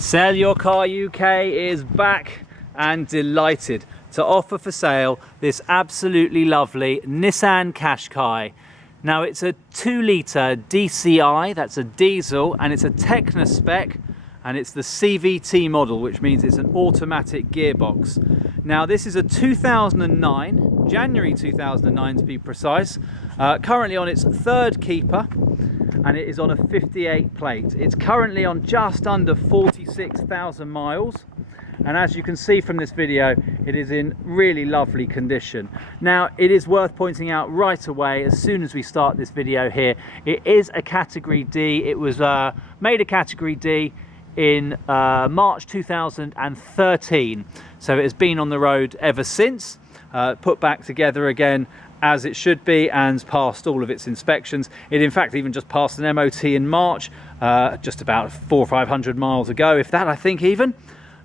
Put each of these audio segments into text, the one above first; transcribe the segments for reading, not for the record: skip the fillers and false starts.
Sell Your Car UK is back and delighted to offer for sale this absolutely lovely Nissan Qashqai. Now it's a 2-litre DCI, that's a diesel, and it's a Tekna spec, and it's the CVT model, which means it's an automatic gearbox. Now this is a 2009, January 2009 to be precise, currently on its third keeper, and it is on a 58 plate. It's currently on just under 46,000 miles, and as you can see from this video, it is in really lovely condition. Now it is worth pointing out right away, as soon as we start this video here, it is a category D. It was made a category D in March 2013, so it has been on the road ever since, put back together again as it should be, and passed all of its inspections. It in fact even just passed an MOT in March, just about 400 or 500 miles ago, if that, I think, even,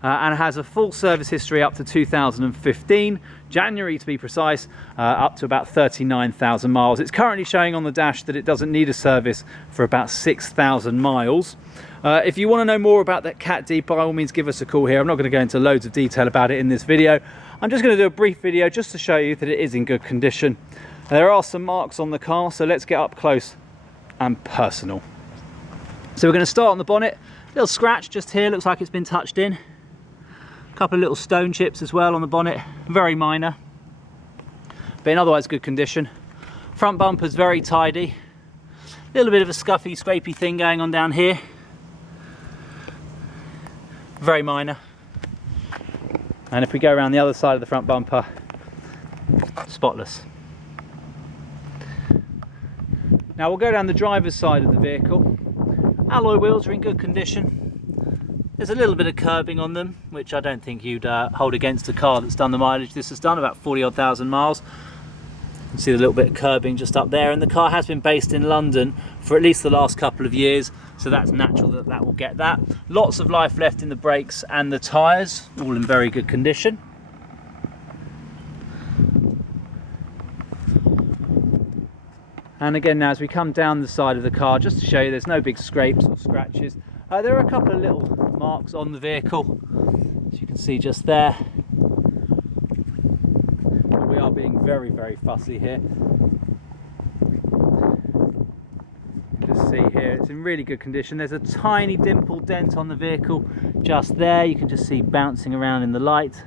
and has a full service history up to 2015, January to be precise, up to about 39,000 miles. It's currently showing on the dash that it doesn't need a service for about 6,000 miles. If you want to know more about that Cat D, by all means give us a call here. I'm not going to go into loads of detail about it in this video. I'm just going to do a brief video just to show you that it is in good condition. There are some marks on the car, so let's get up close and personal. So we're going to start on the bonnet. Little scratch just here, looks like it's been touched in. A couple of little stone chips as well on the bonnet, very minor, but in otherwise good condition. Front bumper's very tidy. A little bit of a scuffy, scrapey thing going on down here. Very minor. And if we go around the other side of the front bumper, spotless. Now we'll go down the driver's side of the vehicle. Alloy wheels are in good condition. There's a little bit of curbing on them, which I don't think you'd hold against a car that's done the mileage this has done, about 40-odd thousand miles. You can see a little bit of curbing just up there, and the car has been based in London for at least the last couple of years, so that's natural that that will get that. Lots of life left in the brakes and the tyres, all in very good condition. And again, now as we come down the side of the car, just to show you there's no big scrapes or scratches. There are a couple of little marks on the vehicle, as you can see just there. But we are being very, very fussy here. Just see here, it's in really good condition. There's a tiny dimple dent on the vehicle just there. You can just see bouncing around in the light,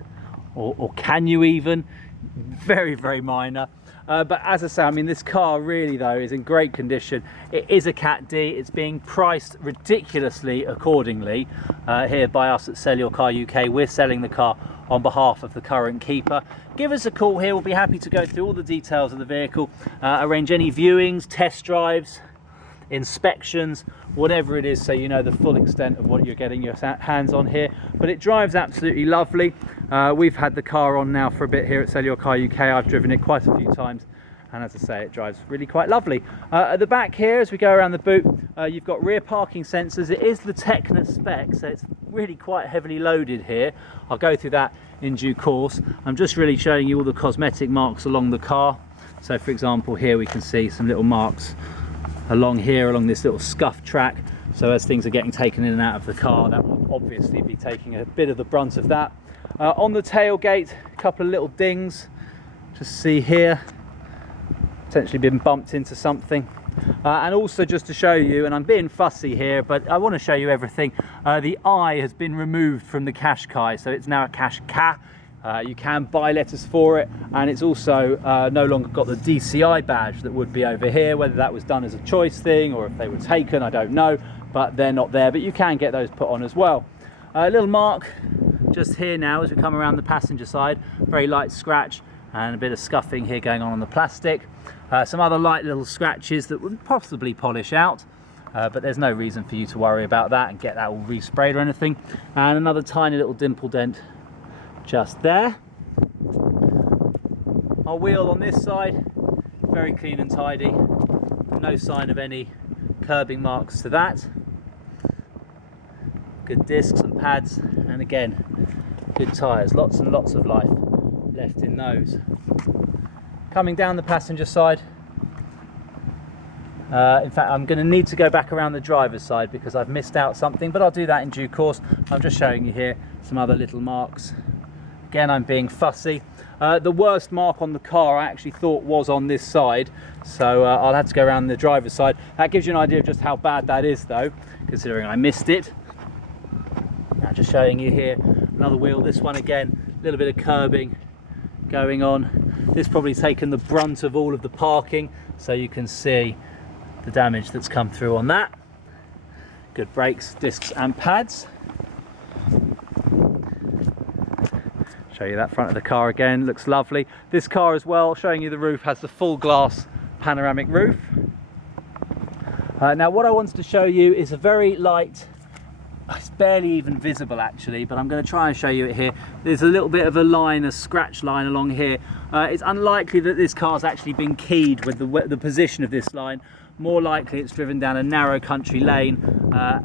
or can you even? Very, very minor. But as I say, I mean, this car really, though, is in great condition. It is a Cat D. It's being priced ridiculously accordingly here by us at Sell Your Car UK. We're selling the car on behalf of the current keeper. Give us a call here. We'll be happy to go through all the details of the vehicle, arrange any viewings, test drives, inspections, whatever it is, so you know the full extent of what you're getting your hands on here. But it drives absolutely lovely. We've had the car on now for a bit here at Sell Your Car UK. I've driven it quite a few times, and as I say, it drives really quite lovely. At the back here, as we go around the boot, you've got rear parking sensors. It is the Tekna spec, so it's really quite heavily loaded here. I'll go through that in due course. I'm just really showing you all the cosmetic marks along the car. So for example, here we can see some little marks along here, along this little scuff track. So as things are getting taken in and out of the car, that will obviously be taking a bit of the brunt of that. On the tailgate, a couple of little dings, just see here, potentially been bumped into something. And also just to show you, and I'm being fussy here, but I want to show you everything, the I has been removed from the Qashqai, so it's now a Qashqai. You can buy letters for it, and it's also no longer got the DCI badge that would be over here. Whether that was done as a choice thing or if they were taken, I don't know, but they're not there, but you can get those put on as well. A little mark just here now as we come around the passenger side, very light scratch and a bit of scuffing here going on the plastic. Some other light little scratches that would possibly polish out, but there's no reason for you to worry about that and get that all resprayed or anything. And another tiny little dimple dent just there. Our wheel on this side, very clean and tidy. No sign of any curbing marks to that. Good discs and pads, and again, good tyres. Lots and lots of life left in those. Coming down the passenger side, In fact, I'm going to need to go back around the driver's side because I've missed out something, but I'll do that in due course. I'm just showing you here some other little marks. Again, I'm being fussy. The worst mark on the car I actually thought was on this side, so I'll have to go around the driver's side. That gives you an idea of just how bad that is though, considering I missed it. Now just showing you here another wheel. This one again, a little bit of curbing going on. This probably taken the brunt of all of the parking, so you can see the damage that's come through on that. Good brakes, discs and pads. Show you that front of the car again, looks lovely. This car as well, showing you the roof, has the full glass panoramic roof. Now what I wanted to show you is a very light, it's barely even visible actually, but I'm going to try and show you it here. There's a little bit of a line, a scratch line along here. It's unlikely that this car's actually been keyed with the position of this line. More likely it's driven down a narrow country lane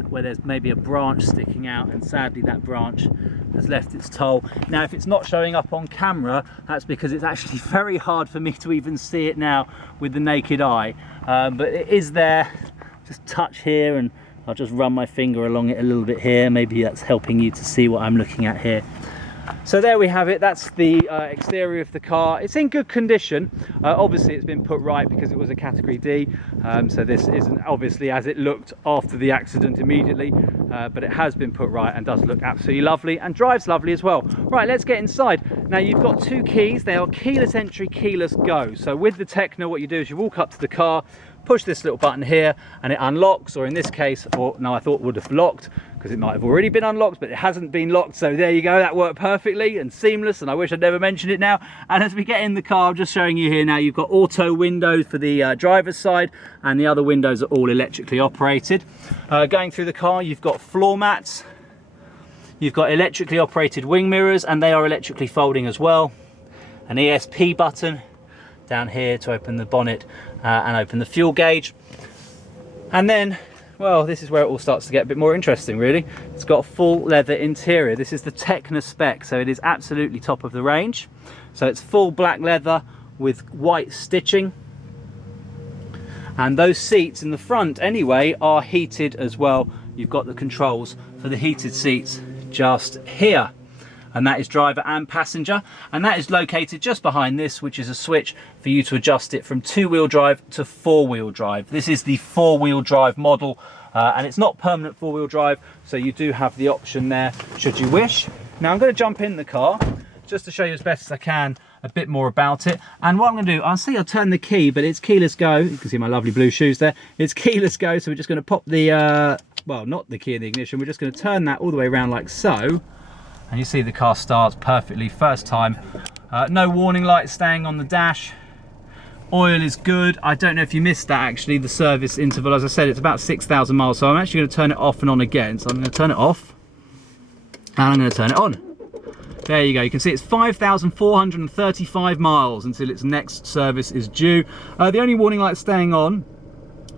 where there's maybe a branch sticking out, and sadly that branch has left its toll. Now if it's not showing up on camera, that's because it's actually very hard for me to even see it now with the naked eye, but it is there. Just touch here and I'll just run my finger along it a little bit here. Maybe that's helping you to see what I'm looking at here. So there we have it. That's the exterior of the car. It's in good condition. Obviously it's been put right because it was a category D, so this isn't obviously as it looked after the accident immediately, but it has been put right and does look absolutely lovely and drives lovely as well. Right, let's get inside. Now you've got two keys. They are keyless entry, keyless go. So with the Tekna, what you do is you walk up to the car, push this little button here and it unlocks, or in this case, or no, I thought would have locked because it might have already been unlocked, but it hasn't been locked. So there you go, that worked perfectly and seamless, and I wish I'd never mentioned it now. And as we get in the car, I'm just showing you here now, you've got auto windows for the driver's side, and the other windows are all electrically operated. Going through the car, you've got floor mats, you've got electrically operated wing mirrors, and they are electrically folding as well. An ESP button down here to open the bonnet and open the fuel gauge. And then, well, this is where it all starts to get a bit more interesting really. It's got a full leather interior. This is the Tekna spec, so it is absolutely top of the range. So it's full black leather with white stitching, and those seats in the front anyway are heated as well. You've got the controls for the heated seats just here, and that is driver and passenger, and that is located just behind this, which is a switch for you to adjust it from 2-wheel drive to 4-wheel drive. This is the 4-wheel drive model, and it's not permanent 4-wheel drive, so you do have the option there should you wish. Now I'm going to jump in the car just to show you as best as I can a bit more about it. And what I'm going to do, I'll turn the key, but it's keyless go. You can see my lovely blue shoes there. It's keyless go, so we're just going to pop the well, not the key in the ignition, we're just going to turn that all the way around like so. And you see the car starts perfectly first time. No warning lights staying on the dash. Oil is good. I don't know if you missed that actually, the service interval. As I said, it's about 6,000 miles. So I'm actually going to turn it off and on again. So I'm going to turn it off and I'm going to turn it on. There you go. You can see it's 5,435 miles until its next service is due. The only warning light staying on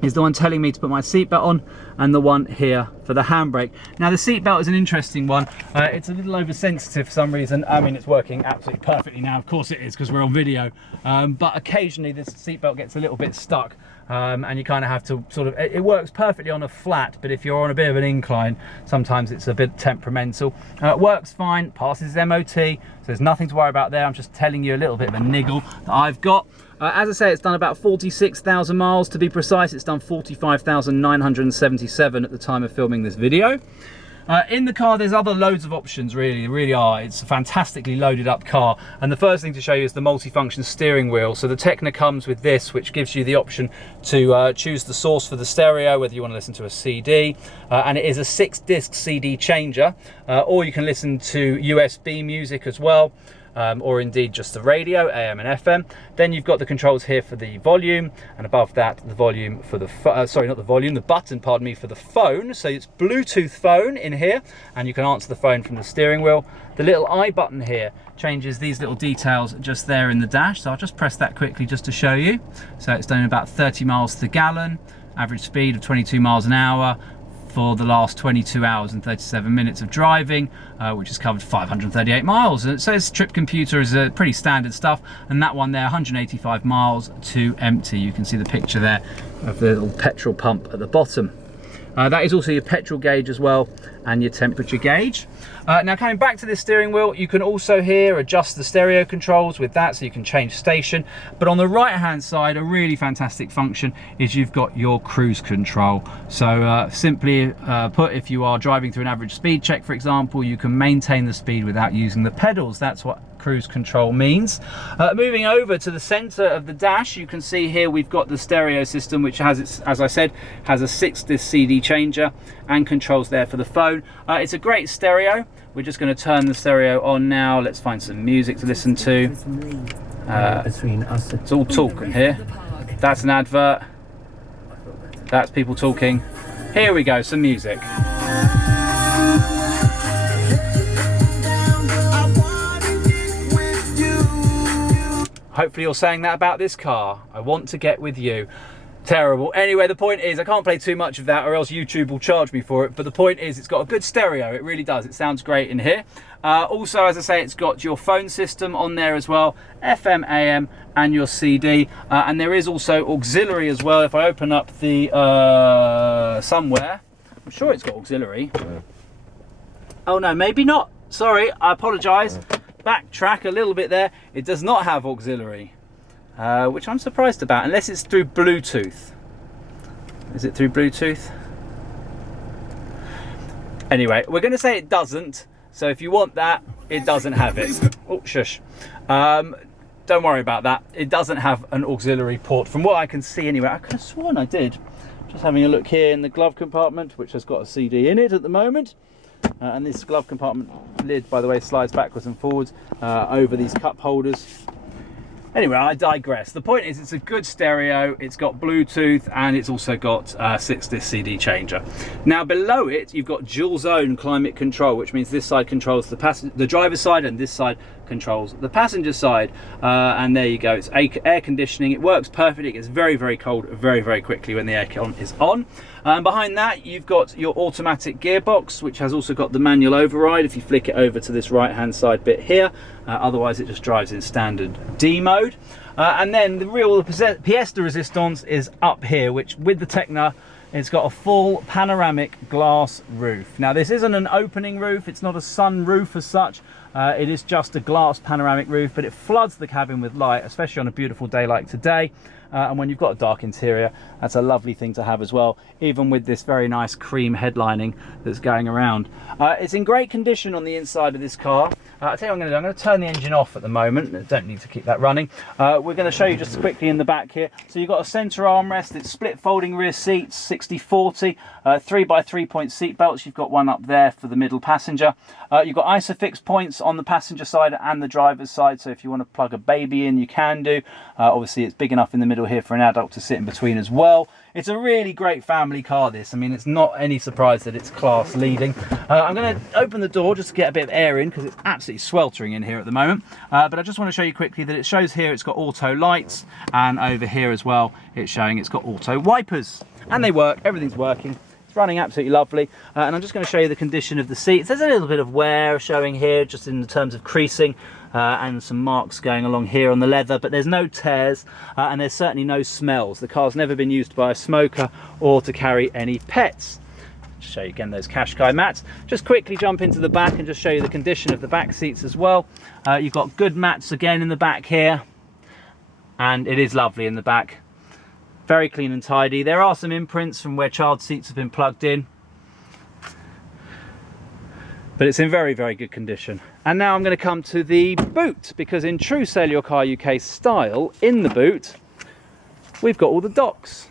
is the one telling me to put my seatbelt on, and the one here for the handbrake. Now the seatbelt is an interesting one. It's a little oversensitive for some reason. I mean, it's working absolutely perfectly now. Of course it is, because we're on video. But occasionally this seatbelt gets a little bit stuck, and you kind of have to sort of, it works perfectly on a flat, but if you're on a bit of an incline, sometimes it's a bit temperamental. It works fine, passes MOT, so there's nothing to worry about there. I'm just telling you a little bit of a niggle that I've got. As I say, it's done about 46,000 miles to be precise. It's done 45,977 at the time of filming this video. In the car, there's other loads of options, really. There really are. It's a fantastically loaded up car. And the first thing to show you is the multifunction steering wheel. So the Tekna comes with this, which gives you the option to choose the source for the stereo, whether you want to listen to a CD. And it is a 6-disc CD changer, or you can listen to USB music as well. Or indeed just the radio, AM and FM. Then you've got the controls here for the volume, and above that the volume for the the button, pardon me, for the phone. So it's Bluetooth phone in here, and you can answer the phone from the steering wheel. The little I button here changes these little details just there in the dash, so I'll just press that quickly just to show you. So it's doing about 30 miles to the gallon, average speed of 22 miles an hour, for the last 22 hours and 37 minutes of driving, which has covered 538 miles. So its trip computer is pretty standard stuff, and that one there, 185 miles to empty. You can see the picture there of the little petrol pump at the bottom. That is also your petrol gauge as well, and your temperature gauge. Now coming back to this steering wheel, you can also here adjust the stereo controls with that, so you can change station. But on the right hand side, a really fantastic function is you've got your cruise control. So simply put, if you are driving through an average speed check, for example, you can maintain the speed without using the pedals. That's what cruise control means. Moving over to the center of the dash, you can see here we've got the stereo system, which has its, as I said, has a 6-disc CD changer and controls there for the phone. It's a great stereo. We're just going to turn the stereo on now. Let's find some music to listen to. It's all talking here. That's an advert. That's people talking. Here we go, some music. Hopefully you're saying that about this car. I want to get with you. Terrible. Anyway, the point is I can't play too much of that or else YouTube will charge me for it. But the point is it's got a good stereo. It really does. It sounds great in here. Also, as I say, it's got your phone system on there as well, FM, AM, and your CD. And there is also auxiliary as well. If I open up the somewhere, I'm sure it's got auxiliary. Oh no, maybe not. Sorry, I apologise. Backtrack a little bit there. It does not have auxiliary. Which I'm surprised about, unless it's through Bluetooth. Is it through Bluetooth? Anyway, we're going to say it doesn't. So if you want that, it doesn't have it. Oh, shush. Don't worry about that. It doesn't have an auxiliary port. From what I can see anyway, I could have sworn I did. Just having a look here in the glove compartment, which has got a CD in it at the moment. And this glove compartment lid, by the way, slides backwards and forwards over these cup holders. Anyway, I digress. The point is it's a good stereo, it's got Bluetooth, and it's also got a 6-disc CD changer. Now below it, you've got dual zone climate control, which means this side controls the driver's side and this side controls the passenger side. And there you go, it's air conditioning. It works perfectly. It gets very, very cold very, very quickly when the aircon is on. And behind that, you've got your automatic gearbox, which has also got the manual override if you flick it over to this right-hand side bit here. Otherwise, it just drives in standard D mode. And then the real pièce de résistance is up here, which with the Tekna, it's got a full panoramic glass roof. Now, this isn't an opening roof. It's not a sun roof as such. It is just a glass panoramic roof, but it floods the cabin with light, especially on a beautiful day like today. And when you've got a dark interior, that's a lovely thing to have as well, even with this very nice cream headlining that's going around. It's in great condition on the inside of this car. I'll tell you what I'm going to do. I'm going to turn the engine off at the moment. I don't need to keep that running. We're going to show you just quickly in the back here. So you've got a centre armrest. It's split folding rear seats, 60/40, 3x3 point seat belts. You've got one up there for the middle passenger. You've got ISOFIX points on the passenger side and the driver's side. So if you want to plug a baby in, you can do. Obviously, it's big enough in the middle here for an adult to sit in between as well. It's a really great family car, this. I mean, it's not any surprise that it's class leading. I'm going to open the door just to get a bit of air in because it's absolutely sweltering in here at the moment. But I just want to show you quickly that it shows here it's got auto lights, and over here as well it's showing it's got auto wipers. And they work, everything's working. It's running absolutely lovely. And I'm just going to show you the condition of the seats. There's a little bit of wear showing here just in terms of creasing. And some marks going along here on the leather, but there's no tears and there's certainly no smells. The car's never been used by a smoker or to carry any pets. Just show you again those Qashqai mats. Just quickly jump into the back and just show you the condition of the back seats as well. You've got good mats again in the back here, and it is lovely in the back. Very clean and tidy. There are some imprints from where child seats have been plugged in, but it's in very, very good condition. And now I'm going to come to the boot, because in true Sell Your Car UK style, in the boot, we've got all the docs.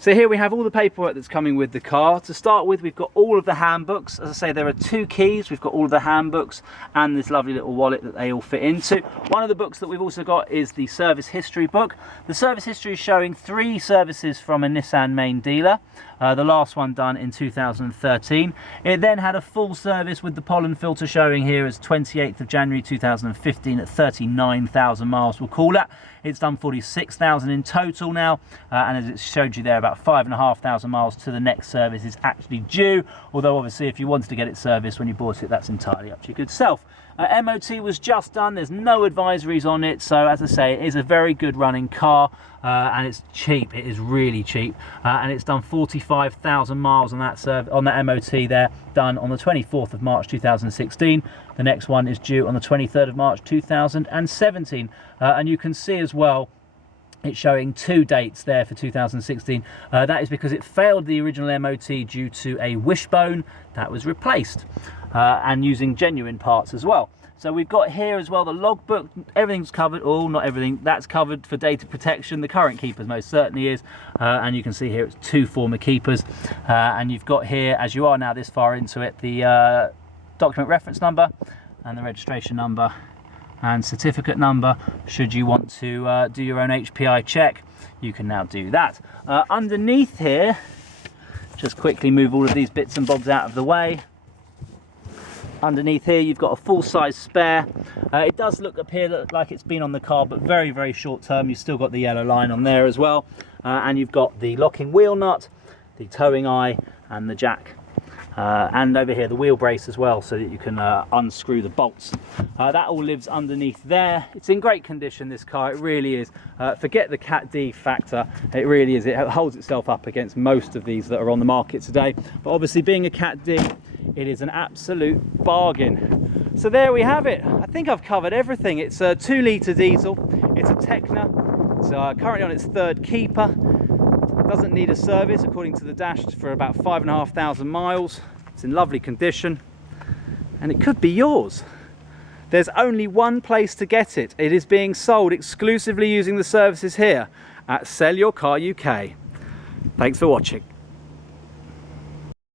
So here we have all the paperwork that's coming with the car. To start with, we've got all of the handbooks. As I say, there are 2 keys. We've got all of the handbooks and this lovely little wallet that they all fit into. One of the books that we've also got is the service history book. The service history is showing 3 services from a Nissan main dealer. the last one done in 2013. It then had a full service with the pollen filter showing here as 28th of January 2015 at 39,000 miles, we'll call that. It's done 46,000 in total now, and as it showed you there, about 5,500 miles to the next service is actually due, although obviously if you wanted to get it serviced when you bought it, that's entirely up to your good self. MOT was just done, there's no advisories on it, so as I say, it is a very good running car, and it's cheap, it is really cheap, and it's done 45,000 miles on that MOT there, done on the 24th of March 2016. The next one is due on the 23rd of March 2017, and you can see as well it's showing 2 dates there for 2016. That is because it failed the original MOT due to a wishbone that was replaced, and using genuine parts as well. So we've got here as well the logbook, everything's covered, not everything, that's covered for data protection, the current keepers most certainly is, and you can see here it's 2 former keepers, and you've got here, as you are now this far into it, the document reference number and the registration number and certificate number. Should you want to do your own HPI check, you can now do that. Underneath here, just quickly move all of these bits and bobs out of the way. Underneath here you've got a full-size spare. It does look like it's been on the car, but very, very short term. You've still got the yellow line on there as well, and you've got the locking wheel nut, the towing eye and the jack, and over here the wheel brace as well, so that you can unscrew the bolts. That all lives underneath there. It's in great condition, this car, it really is. Forget the Cat D factor, it really is. It holds itself up against most of these that are on the market today, but obviously being a Cat D, it is an absolute bargain. So there we have it. I think I've covered everything. It's a 2-litre diesel, it's a Tekna, it's currently on its 3rd keeper. Doesn't need a service according to the dash for about 5,500 miles. It's in lovely condition and it could be yours. There's only one place to get it. It is being sold exclusively using the services here at SellYourCarUK. Thanks for watching.